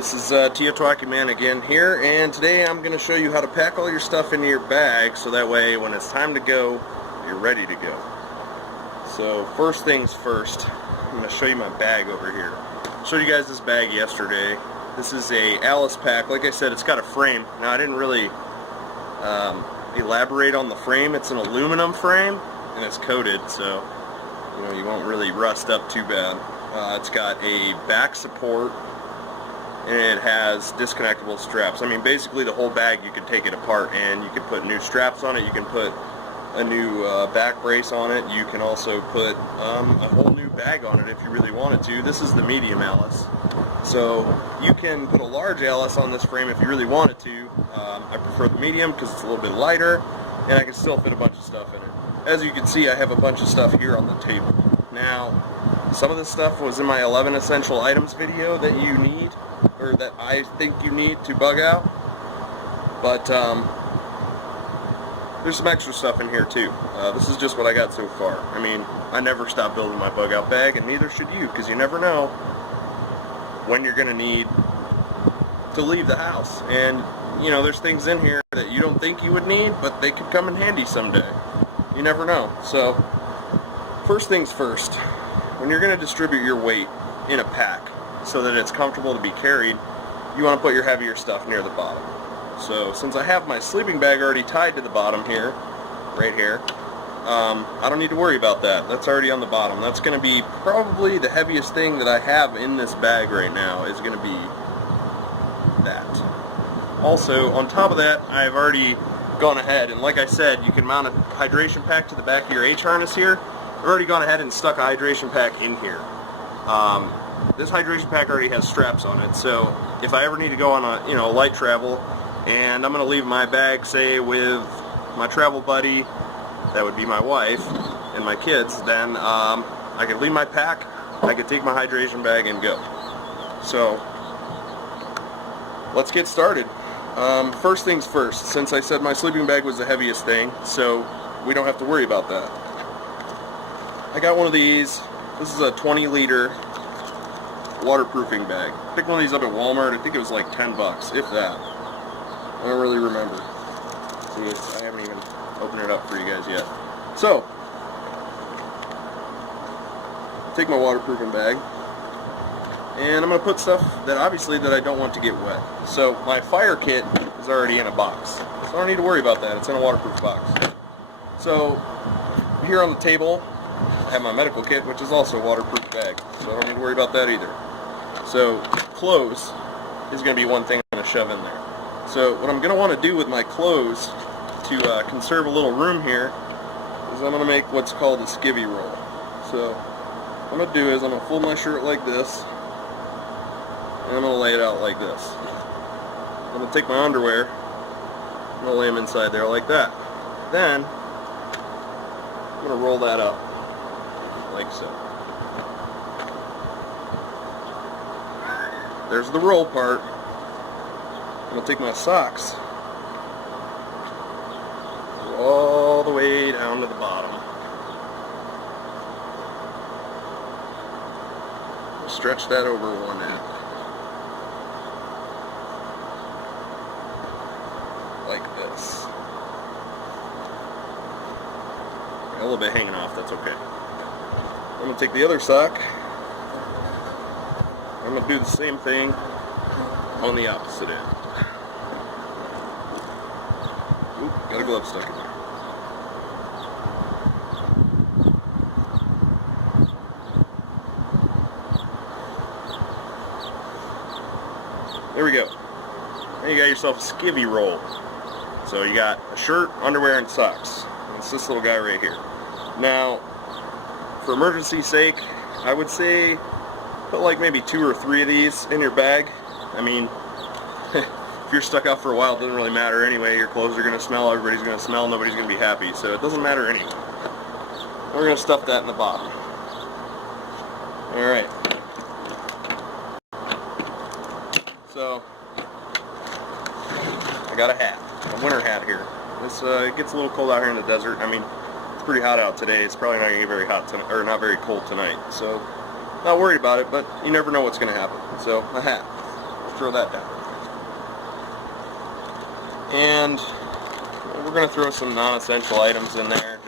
this is T.E.O.T.W.A.W.K.I man again here, and today I'm going to show you how to pack all your stuff into your bag so that way when it's time to go, you're ready to go. So first things first, I'm going to show you my bag over here. I showed you guys this bag yesterday. This is a Alice pack. Like I said, it's got a frame. Now I didn't really elaborate on the frame. It's an aluminum frame and it's coated, so you won't really rust up too bad. It's got a back support and it has disconnectable straps. I mean, basically the whole bag, you can take it apart and you can put new straps on it. You can put a new back brace on it. You can also put a whole new bag on it if you really wanted to. This is the medium Alice. So you can put a large Alice on this frame if you really wanted to. I prefer the medium because it's a little bit lighter and I can still fit a bunch of stuff in it. As you can see, I have a bunch of stuff here on the table. Now, some of this stuff was in my 11 essential items video that you need, or that I think you need to bug out. But there's some extra stuff in here too. This is just what I got so far. I mean, I never stop building my bug out bag, and neither should you, because you never know when you're going to need to leave the house. And there's things in here that you don't think you would need, but they could come in handy someday. You never know. So first things first, when you're going to distribute your weight in a pack so that it's comfortable to be carried, you want to put your heavier stuff near the bottom. So since I have my sleeping bag already tied to the bottom here, right here, I don't need to worry about that. That's already on the bottom. That's going to be probably the heaviest thing that I have in this bag right now is going to be that. Also, on top of that, I've already gone ahead, and like I said, you can mount a hydration pack to the back of your H-harness here. I've already gone ahead and stuck a hydration pack in here. This hydration pack already has straps on it, so if I ever need to go on a light travel, and I'm going to leave my bag, say, with my travel buddy, that would be my wife, and my kids, then I could leave my pack, I could take my hydration bag and go. So, let's get started. First things first, since I said my sleeping bag was the heaviest thing, so we don't have to worry about that. I got one of these. This is a 20-liter waterproofing bag. I picked one of these up at Walmart. I think it was like 10 bucks, if that. I don't really remember. See, I haven't even opened it up for you guys yet. So, take my waterproofing bag, and I'm going to put stuff that obviously that I don't want to get wet. So my fire kit is already in a box. So I don't need to worry about that. It's in a waterproof box. So here on the table, I have my medical kit, which is also a waterproof bag. So I don't need to worry about that either. So clothes is going to be one thing I'm going to shove in there. So what I'm going to want to do with my clothes to conserve a little room here is I'm going to make what's called a skivvy roll. So what I'm going to do is I'm going to fold my shirt like this, and I'm going to lay it out like this. I'm going to take my underwear, I'm going to lay them inside there like that. Then, I'm going to roll that up, like so. There's the roll part. I'm going to take my socks all the way down to the bottom. Stretch that over one end. Like this. A little bit hanging off, that's okay. I'm going to take the other sock. I'm going to do the same thing on the opposite end. Oop, got a glove stuck in there. There we go. Now you got yourself a skivvy roll. So you got a shirt, underwear, and socks. And it's this little guy right here. Now, for emergency's sake, I would say put like maybe 2 or 3 of these in your bag. I mean, if you're stuck out for a while, it doesn't really matter anyway. Your clothes are going to smell, everybody's going to smell, nobody's going to be happy. So it doesn't matter anyway. We're going to stuff that in the bottom. Alright. So, I got a hat, a winter hat here. This it gets a little cold out here in the desert. I mean, it's pretty hot out today. It's probably not going to get very hot tonight, or not very cold tonight. So, not worried about it, but you never know what's going to happen. So, a hat. throw that down. And we're going to throw some non-essential items in there.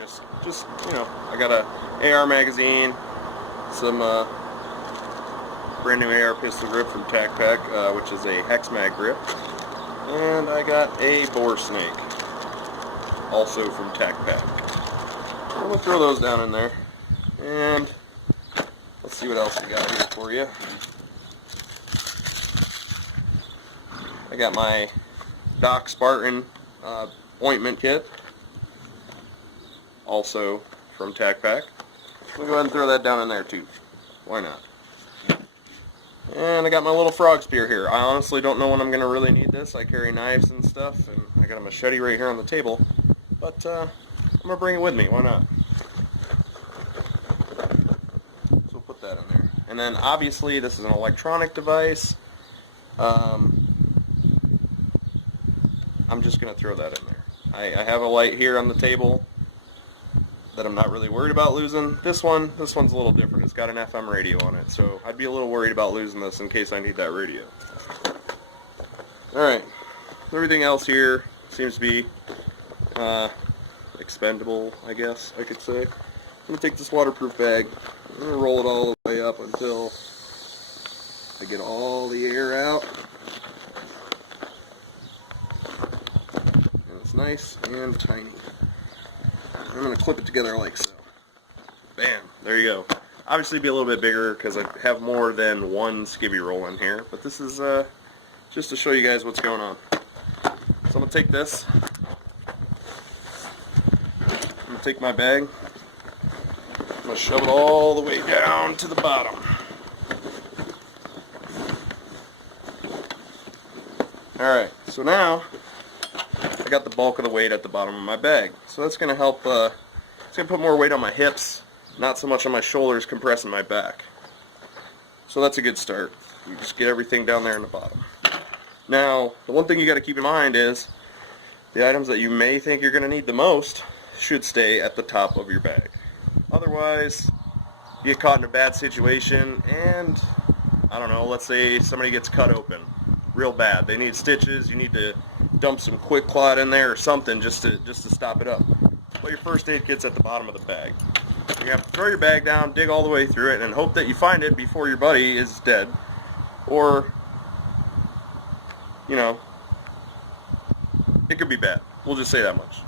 Just you know, I got a AR magazine, some brand new AR pistol grip from T.E.O.T.W.A.W.K.I, which is a hex mag grip, and I got a bore snake, also from T.E.O.T.W.A.W.K.I. I'm going to throw those down in there, and let's see what else we got here for you. I got my Doc Spartan ointment kit, also from T.E.O.T.W.A.W.K.I. I'm going to go ahead and throw that down in there too. Why not? And I got my little frog spear here. I honestly don't know when I'm going to really need this. I carry knives and stuff, and I got a machete right here on the table. But I'm going to bring it with me. Why not? So we'll put that in there. And then obviously this is an electronic device. I'm just going to throw that in there. I have a light here on the table that I'm not really worried about losing. This one's a little different. It's got an FM radio on it, so I'd be a little worried about losing this in case I need that radio. Alright, everything else here seems to be expendable, I guess I could say. I'm going to take this waterproof bag, I'm going to roll it all the way up until I get all the air out. And it's nice and tiny. I'm going to clip it together like so. Bam, there you go. Obviously be a little bit bigger because I have more than one skivvy roll in here, but this is just to show you guys what's going on. So I'm going to take this, I'm going to take my bag, I'm going to shove it all the way down to the bottom. Alright, so now I got the bulk of the weight at the bottom of my bag. So that's going to help, it's going to put more weight on my hips, not so much on my shoulders compressing my back. So that's a good start. You just get everything down there in the bottom. Now, the one thing you got to keep in mind is the items that you may think you're going to need the most should stay at the top of your bag. Otherwise, you get caught in a bad situation and, I don't know, let's say somebody gets cut open real bad. They need stitches, you need to dump some quick clot in there or something just to stop it up. Well, your first aid kit's at the bottom of the bag. You have to throw your bag down, dig all the way through it, and hope that you find it before your buddy is dead. Or, you know, it could be bad. We'll just say that much.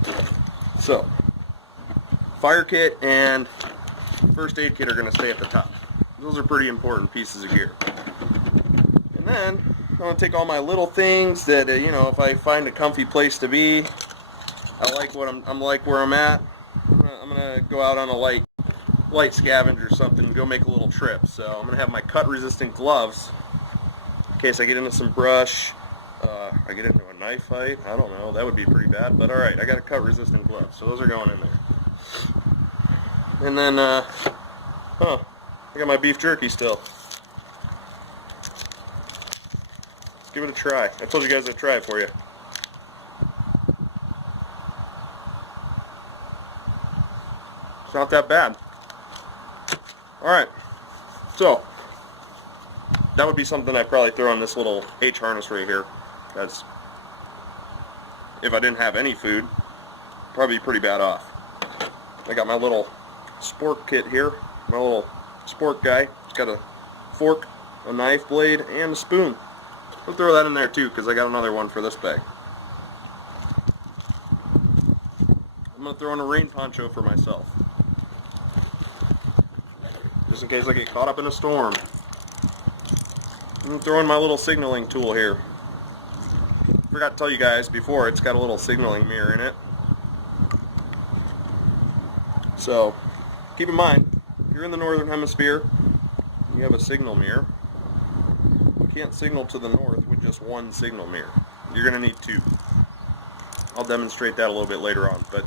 So, fire kit and first aid kit are going to stay at the top. Those are pretty important pieces of gear. And then I'm going to take all my little things that, you know, if I find a comfy place to be, I like what I'm like where I'm at, I'm going to go out on a light scavenge or something and go make a little trip. So I'm going to have my cut resistant gloves in case I get into some brush, I get into a knife fight, I don't know, that would be pretty bad, but alright, I got a cut resistant gloves, so those are going in there. And then, I got my beef jerky still. Give it a try. I told you guys I'd try it for you. It's not that bad. Alright, so that would be something I'd probably throw on this little H harness right here. That's, if I didn't have any food, probably pretty bad off. I got my little sport kit here, my little sport guy. It's got a fork, a knife blade, and a spoon. I'll throw that in there too because I got another one for this bag. I'm going to throw in a rain poncho for myself, just in case I get caught up in a storm. I'm going to throw in my little signaling tool here. Forgot to tell you guys before, it's got a little signaling mirror in it. So, keep in mind, if you're in the northern hemisphere, you have a signal mirror. You can't signal to the north with just one signal mirror. You're going to need two. I'll demonstrate that a little bit later on, but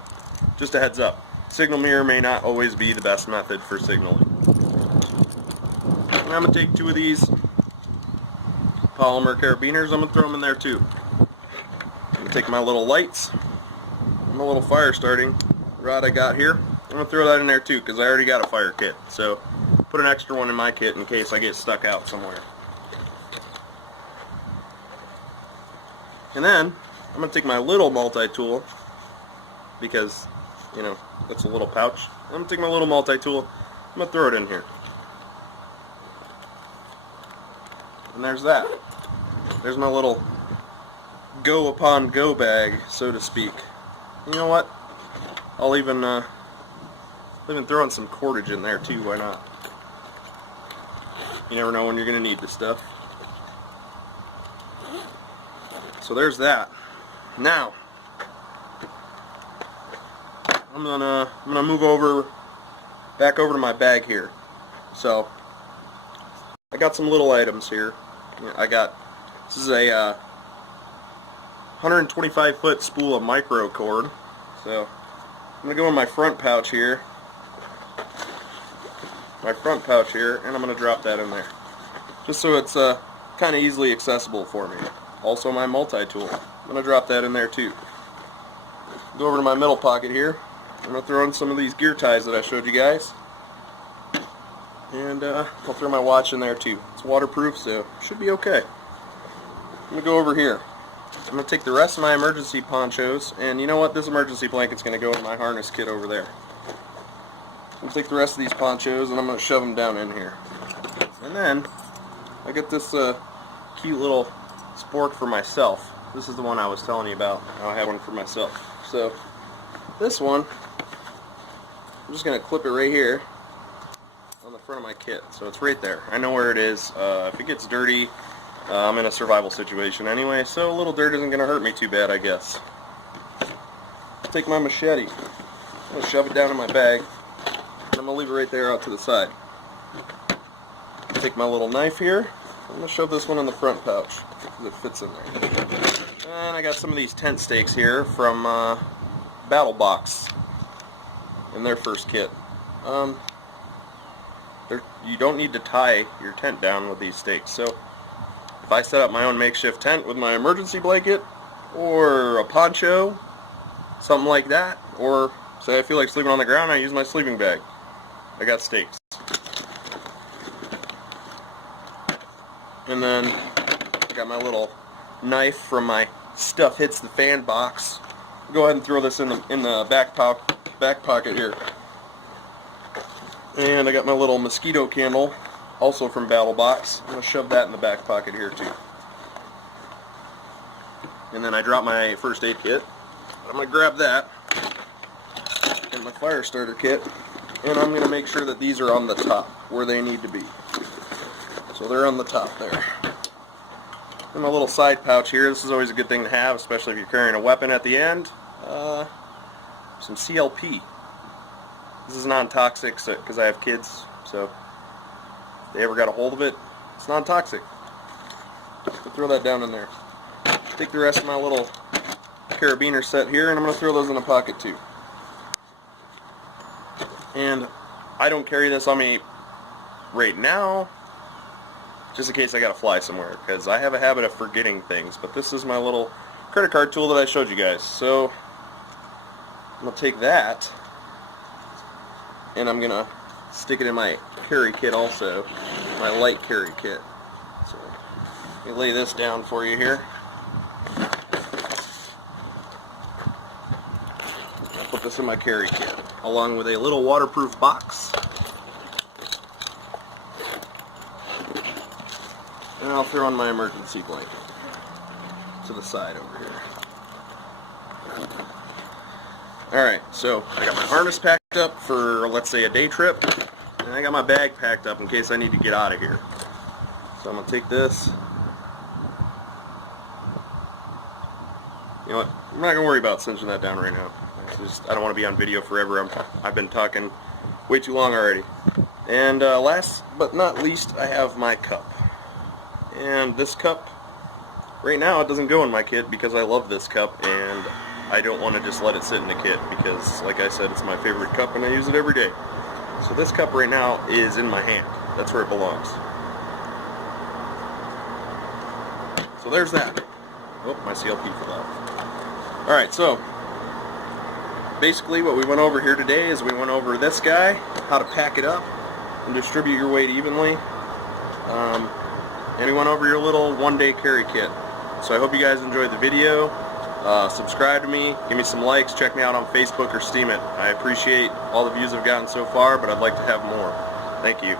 just a heads up. Signal mirror may not always be the best method for signaling. And I'm going to take two of these polymer carabiners, I'm going to throw them in there too. I'm going to take my little lights, my little fire starting rod I got here, I'm going to throw that in there too because I already got a fire kit. So put an extra one in my kit in case I get stuck out somewhere. And then I'm going to take my little multi-tool, because, you know, it's a little pouch. I'm going to take my little multi-tool, I'm going to throw it in here. And there's that. There's my little go bag, so to speak. You know what? I'll even throw in some cordage in there too, why not? You never know when you're going to need this stuff. So there's that. Now, I'm gonna move back over to my bag here. So I got some little items here. This is a 125-foot spool of micro cord. So I'm gonna go in my front pouch here. And I'm gonna drop that in there, just so it's kind of easily accessible for me. Also my multi-tool, I'm going to drop that in there too. Go over to my middle pocket here. I'm going to throw in some of these gear ties that I showed you guys. And I'll throw my watch in there too. It's waterproof, so it should be okay. I'm going to go over here. I'm going to take the rest of my emergency ponchos, and you know what? This emergency blanket's going to go in my harness kit over there. I'm going to take the rest of these ponchos and I'm going to shove them down in here. And then I get this cute little spork for myself. This is the one I was telling you about. I have one for myself. So this one, I'm just going to clip it right here on the front of my kit. So it's right there. I know where it is. If it gets dirty, I'm in a survival situation anyway, so a little dirt isn't going to hurt me too bad, I guess. Take my machete. I'm going to shove it down in my bag, and I'm going to leave it right there out to the side. Take my little knife here. I'm going to shove this one in the front pouch because it fits in there. And I got some of these tent stakes here from T.E.O.T.W.A.W.K.I in their first kit. You don't need to tie your tent down with these stakes. So if I set up my own makeshift tent with my emergency blanket or a poncho, something like that, or say I feel like sleeping on the ground, I use my sleeping bag. I got stakes. And then I got my little knife from my Stuff Hits the Fan box. Go ahead and throw this in the back pocket here. And I got my little mosquito candle, also from T.E.O.T.W.A.W.K.I. I'm going to shove that in the back pocket here too. And then I dropped my first aid kit. I'm going to grab that and my fire starter kit, and I'm going to make sure that these are on the top where they need to be. So they're on the top there. And my little side pouch here, this is always a good thing to have, especially if you're carrying a weapon at the end. Some CLP. This is non-toxic because I have kids, so if they ever got a hold of it, it's non-toxic. So throw that down in there. Take the rest of my little carabiner set here, and I'm going to throw those in a pocket too. And I don't carry this on me right now, just in case I gotta fly somewhere, because I have a habit of forgetting things. But this is my little credit card tool that I showed you guys. So I'm gonna take that and I'm gonna stick it in my carry kit also, my light carry kit. So let me lay this down for you here. I'll put this in my carry kit along with a little waterproof box. And I'll throw on my emergency blanket to the side over here. Alright, so I got my harness packed up for, let's say, a day trip. And I got my bag packed up in case I need to get out of here. So I'm going to take this. You know what? I'm not going to worry about cinching that down right now. I don't want to be on video forever. I've been talking way too long already. And last but not least, I have my cup. And this cup, right now, it doesn't go in my kit because I love this cup and I don't want to just let it sit in the kit because, like I said, it's my favorite cup and I use it every day. So this cup right now is in my hand. That's where it belongs. So there's that. Oh, my CLP fell out. Alright, so basically what we went over here today is we went over this guy, how to pack it up and distribute your weight evenly. And we went over your little one-day carry kit. So I hope you guys enjoyed the video. Subscribe to me, give me some likes, check me out on Facebook or Steam it. I appreciate all the views I've gotten so far, but I'd like to have more. Thank you.